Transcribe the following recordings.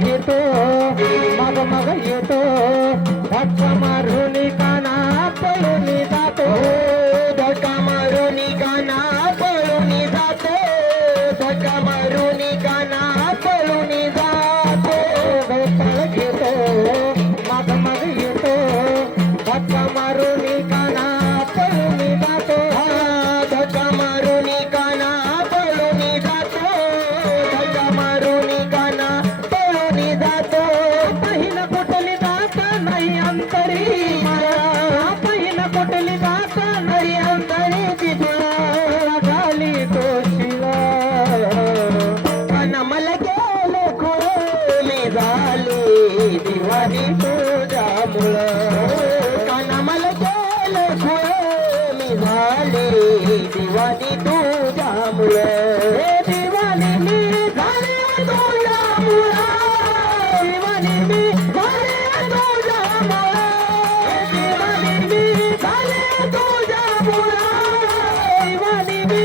घेतो मग मग येतो धक्का मारून काना पळून जातो धक्का मारून काना पळून जातो धक्का मारून काना दिवाळी तुझ्यामुळं कानामाल केले खुळे मी झाले दिवाळी तुझ्यामुळं दिवाळी मी झाले तुझ्यामुळं दिवाळी मी झाले तुझ्यामुळं दिवाळी मी झाले तुझ्यामुळं दिवाळी मी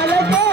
Olha aqui.